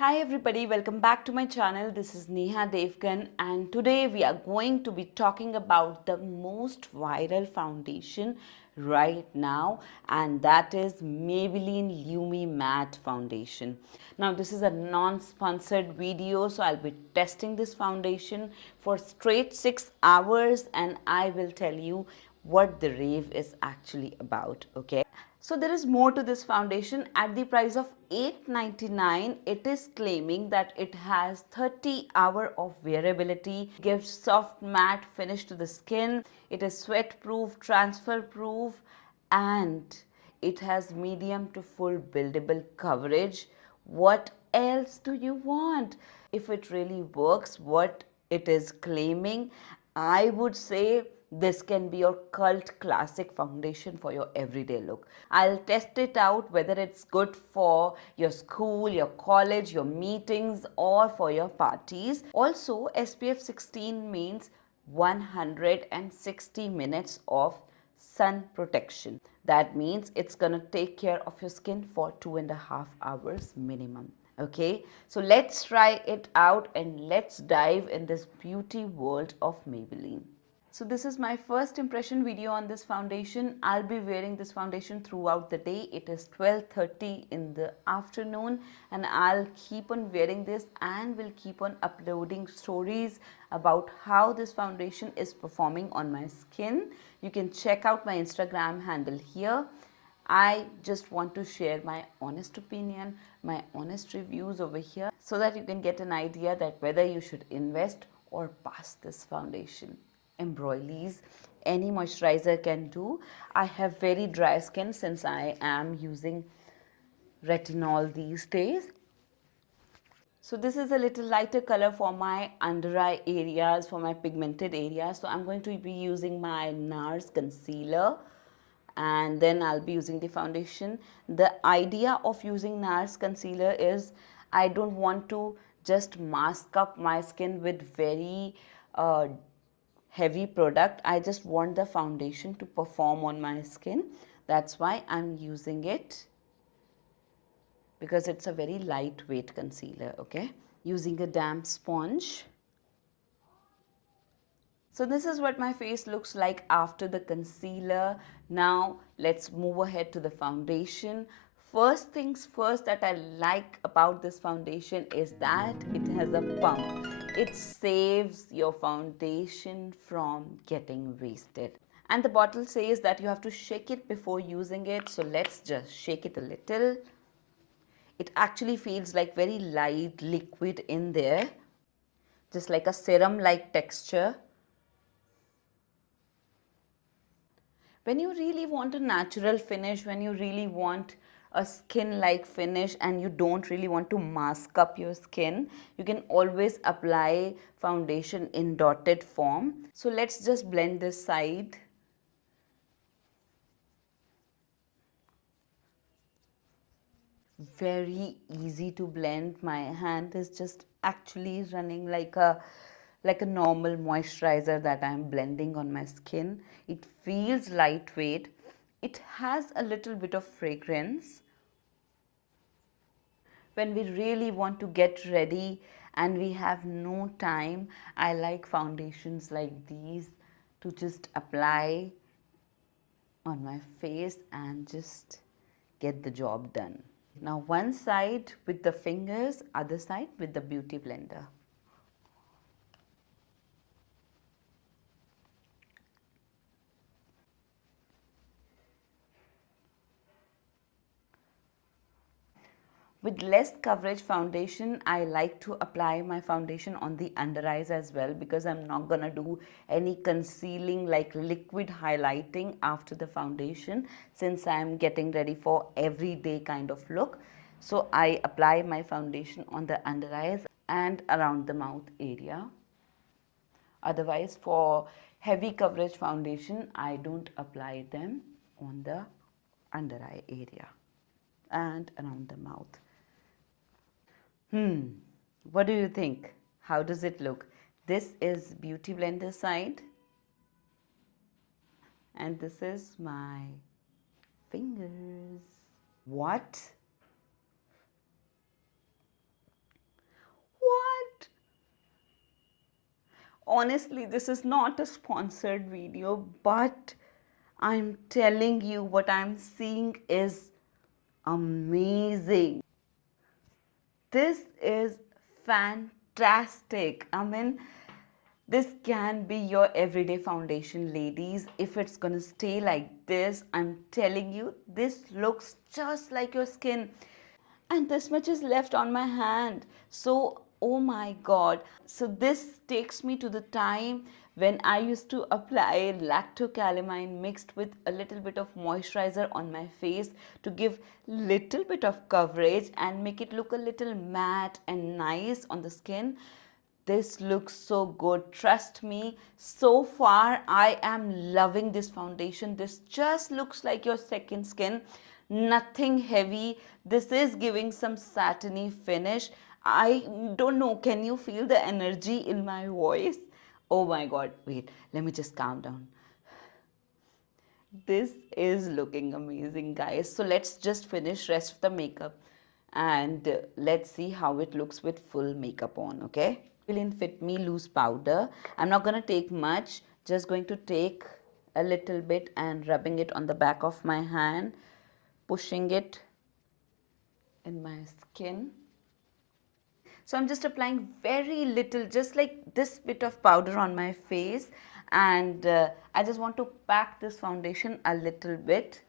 Hi everybody, welcome back to my channel. This is Neha Devgan and today we are going to be talking about the most viral foundation right now, and that is Maybelline Lumi Matte foundation. Now this is a non-sponsored video, so I'll be testing this foundation for straight 6 hours and I will tell you what the rave is actually about, okay? So there is more to this foundation. At the price of $8.99, it is claiming that it has 30 hour of wearability, gives soft matte finish to the skin, it is sweat proof, transfer proof, and it has medium to full buildable coverage. What else do you want? If it really works what it is claiming, I would say this can be your cult classic foundation for your everyday look. I'll test it out whether it's good for your school, your college, your meetings, or for your parties. Also, SPF 16 means 160 minutes of sun protection. That means it's gonna take care of your skin for 2.5 hours minimum. Okay, so let's try it out and let's dive in this beauty world of Maybelline. So this is my first impression video on this foundation. I'll be wearing this foundation throughout the day. It is 12:30 in the afternoon and I'll keep on wearing this and will keep on uploading stories about how this foundation is performing on my skin. You can check out my Instagram handle here. I just want to share my honest opinion, my honest reviews over here so that you can get an idea that whether you should invest or pass this foundation. Embroideries, any moisturizer can do. I have very dry skin since I am using retinol these days. So this is a little lighter color for my under eye areas, for my pigmented areas. So I'm going to be using my NARS concealer and then I'll be using the foundation. The idea of using NARS concealer is I don't want to just mask up my skin with very heavy product. I just want the foundation to perform on my skin. That's why I'm using it, because it's a very lightweight concealer. Okay, using a damp sponge. So this is what my face looks like after the concealer. Now let's move ahead to the foundation. First things first that I like about this foundation is that it has a pump. It saves your foundation from getting wasted. And the bottle says that you have to shake it before using it. So let's just shake it a little. It actually feels like very light liquid in there, just like a serum like texture. When you really want a natural finish, when you really want a skin like finish and you don't really want to mask up your skin, you can always apply foundation in dotted form. So let's just blend this side. Very easy to blend. My hand is just actually running like a normal moisturizer that I'm blending on my skin. It feels lightweight. It has a little bit of fragrance. When we really want to get ready and we have no time, I like foundations like these to just apply on my face and just get the job done. Now one side with the fingers, other side with the beauty blender. With less coverage foundation, I like to apply my foundation on the under eyes as well, because I'm not gonna do any concealing like liquid highlighting after the foundation, since I'm getting ready for everyday kind of look. So I apply my foundation on the under eyes and around the mouth area. Otherwise, for heavy coverage foundation, I don't apply them on the under eye area and around the mouth. What do you think? How does it look? This is Beauty Blender side and this is my fingers. What? Honestly, this is not a sponsored video, but I'm telling you, what I'm seeing is amazing. This is fantastic. I mean, this can be your everyday foundation, ladies. If it's gonna stay like this, I'm telling you, this looks just like your skin. And this much is left on my hand. So, oh my god. So, this takes me to the time when I used to apply lactocalamine mixed with a little bit of moisturizer on my face to give little bit of coverage and make it look a little matte and nice on the skin. This looks so good, trust me. So far I am loving this foundation. This just looks like your second skin, nothing heavy. This is giving some satiny finish. I don't know, can you feel the energy in my voice? Oh my god, wait, let me just calm down. This is looking amazing, guys. So let's just finish rest of the makeup and let's see how it looks with full makeup on. Okay, Maybelline Fit Me loose powder. I'm not gonna take much, just going to take a little bit and rubbing it on the back of my hand, pushing it in my skin. So I'm just applying very little, just like this bit of powder on my face, and I just want to pack this foundation a little bit.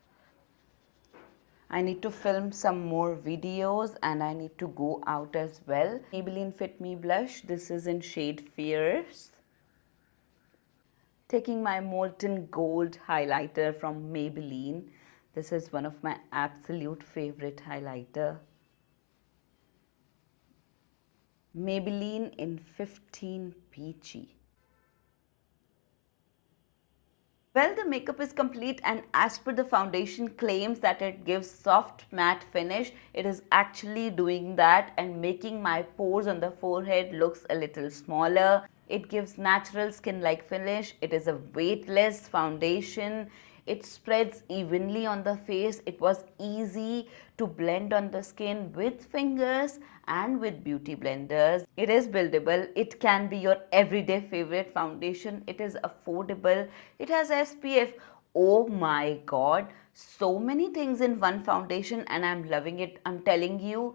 I need to film some more videos and I need to go out as well. Maybelline Fit Me blush. This is in shade Fierce. Taking my molten gold highlighter from Maybelline. This is one of my absolute favorite highlighter. Maybelline in 15 Peachy. Well, the makeup is complete, and as per the foundation claims that it gives soft matte finish, it is actually doing that and making my pores on the forehead looks a little smaller. It gives natural skin-like finish. It is a weightless foundation. It spreads evenly on the face. It was easy to blend on the skin with fingers and with beauty blenders. It is buildable. It can be your everyday favorite foundation. It is affordable. It has SPF. Oh my god, so many things in one foundation and I'm loving it. I'm telling you,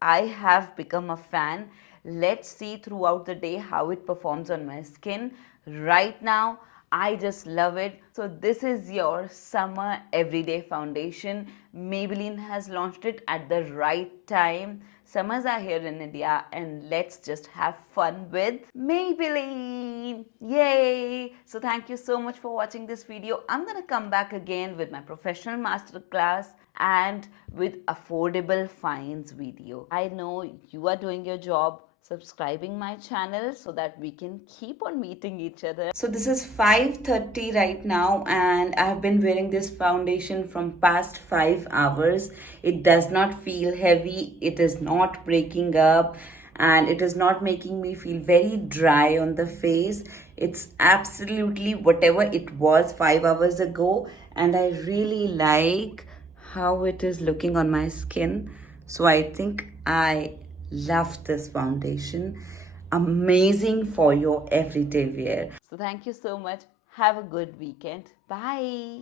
I have become a fan. Let's see throughout the day how it performs on my skin. Right now, I just love it. So this is your summer everyday foundation. Maybelline has launched it at the right time. Summers are here in India and let's just have fun with Maybelline. Yay! So thank you so much for watching this video. I'm gonna come back again with my professional masterclass and with affordable finds video. I know you are doing your job subscribing my channel so that we can keep on meeting each other. So this is 5:30 right now and I have been wearing this foundation from past 5 hours. It does not feel heavy, it is not breaking up, and it is not making me feel very dry on the face. It's absolutely whatever it was 5 hours ago, and I really like how it is looking on my skin. So I think I love this foundation. Amazing for your everyday wear. So thank you so much. Have a good weekend. Bye.